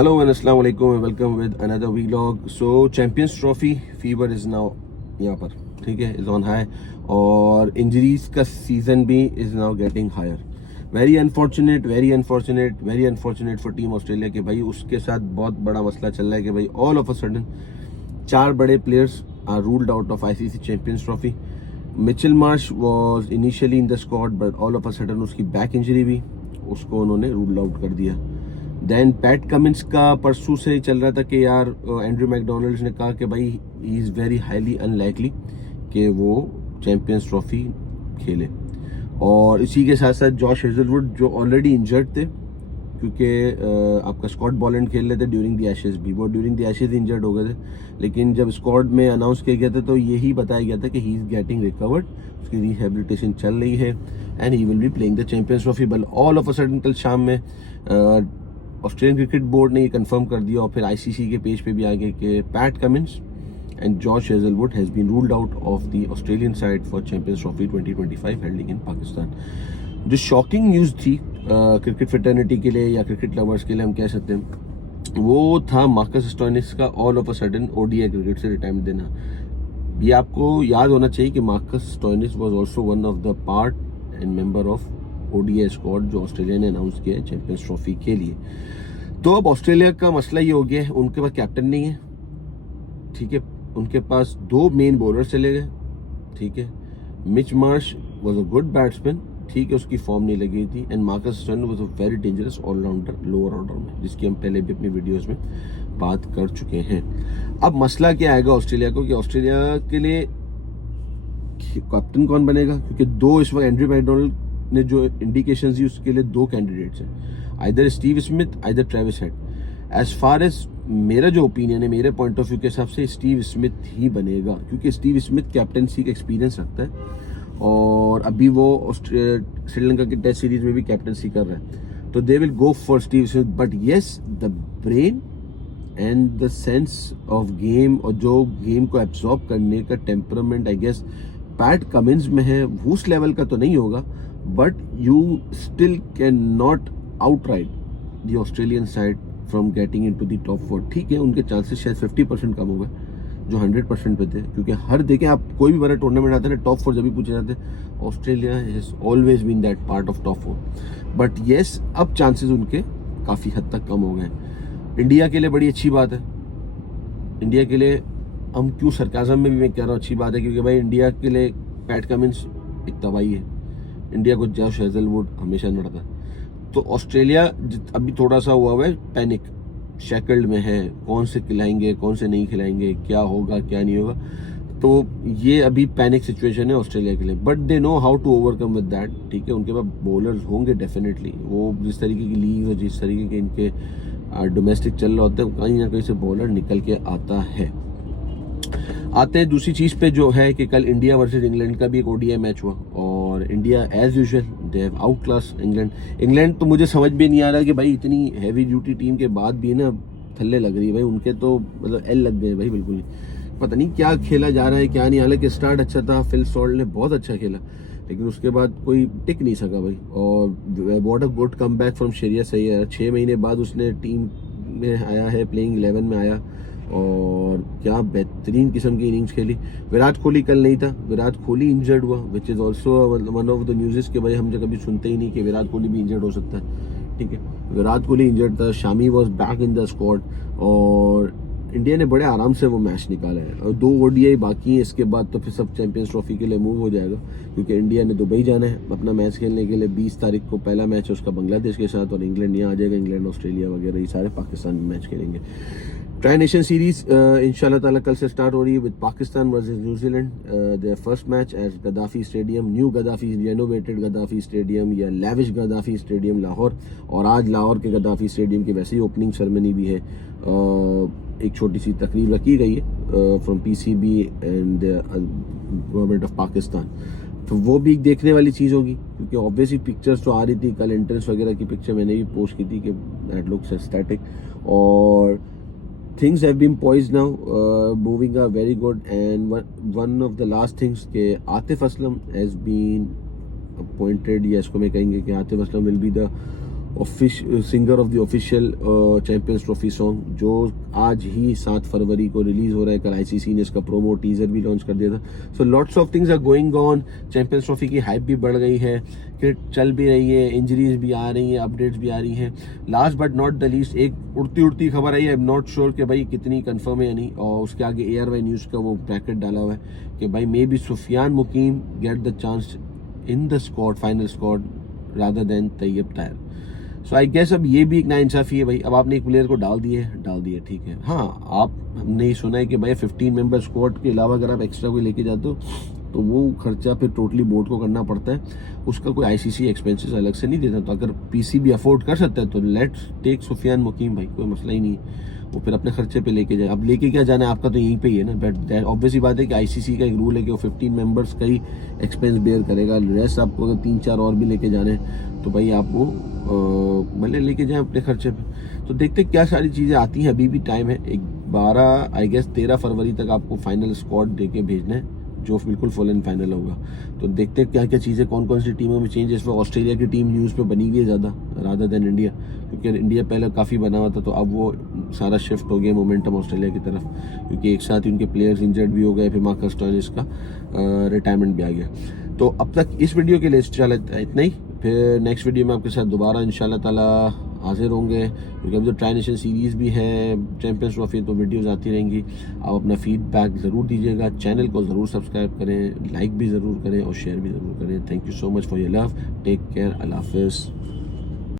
Hello and assalamu alaikum and welcome with another vlog. So Champions Trophy fever is now यहाँ पर, ठीक है, is on high और injuries का season भी is now getting higher. Very unfortunate for Team Australia कि भाई उसके साथ बहुत बड़ा मसला चल रहा है कि भाई all of a sudden 4 बड़े players are ruled out of ICC Champions Trophy. Mitchell Marsh was initially in the squad but all of a sudden उसकी back injury भी उसको उन्होंने ruled out कर दिया. देन पैट कमिंस का परसों से ही चल रहा था कि यार एंड्रू मैकडोनल्ड्स ने कहा कि भाई he is very highly unlikely कि वो चैम्पियंस ट्रॉफी खेले। और इसी के साथ साथ जॉश हेजलवुड जो ऑलरेडी इंजर्ड थे क्योंकि आपका स्कॉट बॉलैंड खेल रहे थे ड्यूरिंग द एशेज भी, वो ड्यूरिंग द एशेज इंजर्ड हो गए थे, लेकिन जब स्क्वाड में अनाउंस किया गया था तो यही बताया गया था कि ही इज़ गेटिंग रिकवर्ड, उसकी रिहेबिलिटेशन चल रही है and he will be playing the champions trophy. बल ऑल ऑफ अ सडन कल शाम में ऑस्ट्रेलियन क्रिकेट बोर्ड ने ये कंफर्म कर दिया और फिर आईसीसी के पेज पे भी आ गया कि Pat Cummins and Josh Hazlewood has been ruled out of the Australian side for Champions Trophy 2025 holding in Pakistan. जो शॉकिंग न्यूज़ थी क्रिकेट फ्रेटर्निटी के लिए या क्रिकेट लवर्स के लिए हम कह सकते हैं, वो था मार्कस स्टोइनिस का all of a sudden ODI cricket से रिटायरमेंट देना। ये आपको याद होना चाहिए कि Marcus Stoinis was also one of the part and member of ODI squad जो ऑस्ट्रेलिया ने अनाउंस किया है चैंपियंस ट्रॉफी के लिए। तो अब ऑस्ट्रेलिया का मसला ये हो गया है, उनके पास कैप्टन नहीं है, ठीक है, उनके पास 2 मेन बॉलर चले गए, ठीक है। Mitch Marsh was a good batsman, ठीक है, उसकी फॉर्म नहीं लगी थी and Marcus Stoinis was a very dangerous allrounder lower order में, जिसकी हम पहले भी अपनी वीडियोस में बात कर चुके हैं। अब मसला क्या आएगा ऑस्ट्रेलिया को कि ऑस्ट्रेलिया के लिए कैप्टन कौन बनेगा, क्योंकि 2 इस वक्त एंड्रू मैकडोनल्ड ने जो इंडिकेशंस दी उसके लिए 2 कैंडिडेट्स हैं, either Steve Smith either Travis Head. As far as मेरा जो ओपिनियन है, मेरे पॉइंट ऑफ व्यू के हिसाब से स्टीव स्मिथ ही बनेगा, क्योंकि स्टीव स्मिथ कैप्टनसी का एक्सपीरियंस रखता है और अभी वो श्रीलंका की टेस्ट सीरीज में भी कैप्टनसी कर रहा है, तो they will go for Steve Smith. But yes, the brain and the sense of game और जो गेम को एब्जॉर्ब करने का temperament I guess Pat Cummins में है। उस लेवल का तो नहीं होगा but you still can not outride the Australian side from getting into the top 4। ठीक है, उनके चांसेस शायद 50% कम हो गए जो 100% पे थे, क्योंकि हर देखें आप कोई भी बड़ा टूर्नामेंट आता है ना, टॉप 4 जब भी पूछे जाते हैं, Australia has always been that part of top 4। But yes, अब चांसेस उनके काफ़ी हद तक कम हो गए। इंडिया के लिए बड़ी अच्छी बात है, इंडिया के लिए हम क्यों सरकाज़म में भी मैं कह रहा हूँ अच्छी बात है, क्योंकि भाई इंडिया के लिए पैट कमिंस एक तबाही है, इंडिया को जॉश हेजलवुड हमेशा लड़ता है। तो ऑस्ट्रेलिया अभी थोड़ा सा हुआ है पैनिक, शैकल्ड में है, कौन से खिलाएंगे कौन से नहीं खिलाएंगे, क्या होगा क्या नहीं होगा, तो ये अभी पैनिक सिचुएशन है ऑस्ट्रेलिया के लिए। But they know how to overcome with that, ठीक है, उनके पास बॉलर्स होंगे डेफिनेटली, वो जिस तरीके की लीग और जिस तरीके के इनके डोमेस्टिक चल रहा होता है, कहीं ना कहीं से बॉलर निकल के आता है। आते हैं दूसरी चीज़ पे जो है कि कल इंडिया वर्सेस इंग्लैंड का भी एक ओडीआई मैच हुआ और India as usual they have outclass England. तो मुझे समझ में नहीं आ रहा कि भाई इतनी हैवी ड्यूटी टीम के बाद भी ना थल्ले लग रही है भाई, उनके तो मतलब एल लग गए भाई, बिल्कुल नहीं, पता नहीं क्या खेला जा रहा है क्या नहीं। हालांकि स्टार्ट अच्छा था, फिल सॉल्ट ने बहुत अच्छा खेला, लेकिन उसके बाद कोई टिक नहीं सका भाई। और what a good come back from Shreyas Iyer, 6 महीने बाद उसने टीम में आया है, प्लेइंग 11 में आया और क्या बेहतरीन किस्म की इनिंग्स खेली। विराट कोहली कल नहीं था, विराट कोहली इंजर्ड हुआ, which is also one of the news के भाई हम जो कभी सुनते ही नहीं कि विराट कोहली भी इंजर्ड हो सकता है, ठीक है, विराट कोहली इंजर्ड था, Shami was back in the squad और इंडिया ने बड़े आराम से वो मैच निकाला है। और 2 ओडीआई बाकी हैं, इसके बाद तो फिर सब चैंपियंस ट्रॉफी के लिए मूव हो जाएगा, क्योंकि इंडिया ने दुबई जाना है अपना मैच खेलने के लिए। 20 तारीख को पहला मैच है उसका बांग्लादेश के साथ और इंग्लैंड यहाँ आ जाएगा, इंग्लैंड ऑस्ट्रेलिया वगैरह ये सारे पाकिस्तान में मैच खेलेंगे। ट्राई नेशन सीरीज इंशाल्लाह ताला कल से स्टार्ट हो रही है with Pakistan versus New Zealand. Their first match at Gaddafi stadium, new Gaddafi renovated Gaddafi stadium या लेविश गद्दाफी स्टेडियम लाहौर। और आज लाहौर के गद्दाफी स्टेडियम की वैसे ही ओपनिंग सेरेमनी भी है, एक छोटी सी तकरीब रखी गई है from PCB and government of Pakistan, तो वो भी एक देखने वाली चीज़ होगी, क्योंकि ऑब्वियसली पिक्चर्स तो आ रही थी कल, एंट्रेंस वगैरह की पिक्चर मैंने भी पोस्ट की थी कि दैट लुक्स एस्थेटिक और things have been poised now, moving are very good and one of the last things के Atif Aslam has been appointed, या इसको मैं कहेंगे कि Atif Aslam will be the singer of the official champions trophy song, जो आज ही 7 फरवरी को रिलीज हो रहा है। कल आईसीसी ने इसका प्रोमो टीजर भी लॉन्च कर दिया था। So lots of things are going on. Champions Trophy की हाइप भी बढ़ गई है, क्रिकेट चल भी रही है, इंजरीज भी आ रही हैं, अपडेट्स भी आ रही हैं। Last but not the least एक उड़ती खबर आई है, आई एम नॉट श्योर कि भाई कितनी कंफर्म है या नहीं, और उसके आगे एयरवाई न्यूज़ का वो ब्रैकेट डाला हुआ है कि भाई maybe Sufiyan Muqeem get the chance in the squad, final squad, rather than Tayyab Tahir. So I guess अब ये भी एक नाइंसाफी है भाई। अब आपने एक प्लेयर को डाल दिए, ठीक है। हाँ, आप हमने ये सुना है कि भाई 15 मेंबर स्क्वाड के अलावा अगर आप एक्स्ट्रा कोई लेके जाते हो तो वो खर्चा फिर टोटली बोर्ड को करना पड़ता है, उसका कोई आईसीसी एक्सपेंसेस अलग से नहीं देता। तो अगर पीसीबी अफोर्ड कर सकता है तो लेट्स टेक सुफियान मुकीम भाई, कोई मसला ही नहीं है। वो फिर अपने खर्चे पे लेके जाए। अब लेके क्या जाना है, आपका तो यहीं पे ही है ना। बट ऑब्वियस ही बात है कि आईसीसी का एक रूल है कि वो 15 मेंबर्स का ही एक्सपेंस बेयर करेगा। रेस्ट आपको अगर 3-4 और भी लेके जाने तो भाई आप वो भले लेके जाएं अपने खर्चे पे। तो देखते क्या सारी चीज़ें आती हैं, अभी भी टाइम है। 13 फरवरी तक आपको फाइनल स्क्वाड दे के भेजना है, जो बिल्कुल फुल एंड फाइनल होगा। तो देखते क्या क्या चीज़ें, कौन कौन सी टीमों में चेंज। इस वक्त ऑस्ट्रेलिया की टीम न्यूज़ पे बनी हुई है ज़्यादा रादर देन इंडिया, क्योंकि इंडिया पहले काफ़ी बना हुआ था, तो अब वो सारा शिफ्ट हो गया मोमेंटम ऑस्ट्रेलिया की तरफ, क्योंकि एक साथ ही उनके प्लेयर्स इंजर्ड भी हो गए, फिर मार्कस स्टोइनिस का रिटायरमेंट भी आ गया। तो अब तक इस वीडियो के लिए इतना ही। फिर नेक्स्ट वीडियो में आपके साथ दोबारा इंशाल्लाह ताला हाजिर होंगे, क्योंकि अब जो ट्राई नेशन सीरीज़ भी है, चैंपियंस ट्रॉफी, तो वीडियोस आती रहेंगी। आप अपना फीडबैक ज़रूर दीजिएगा, चैनल को ज़रूर सब्सक्राइब करें, लाइक भी ज़रूर करें और शेयर भी ज़रूर करें। Thank you so much for your love, take care, अल्लाह हाफिज़।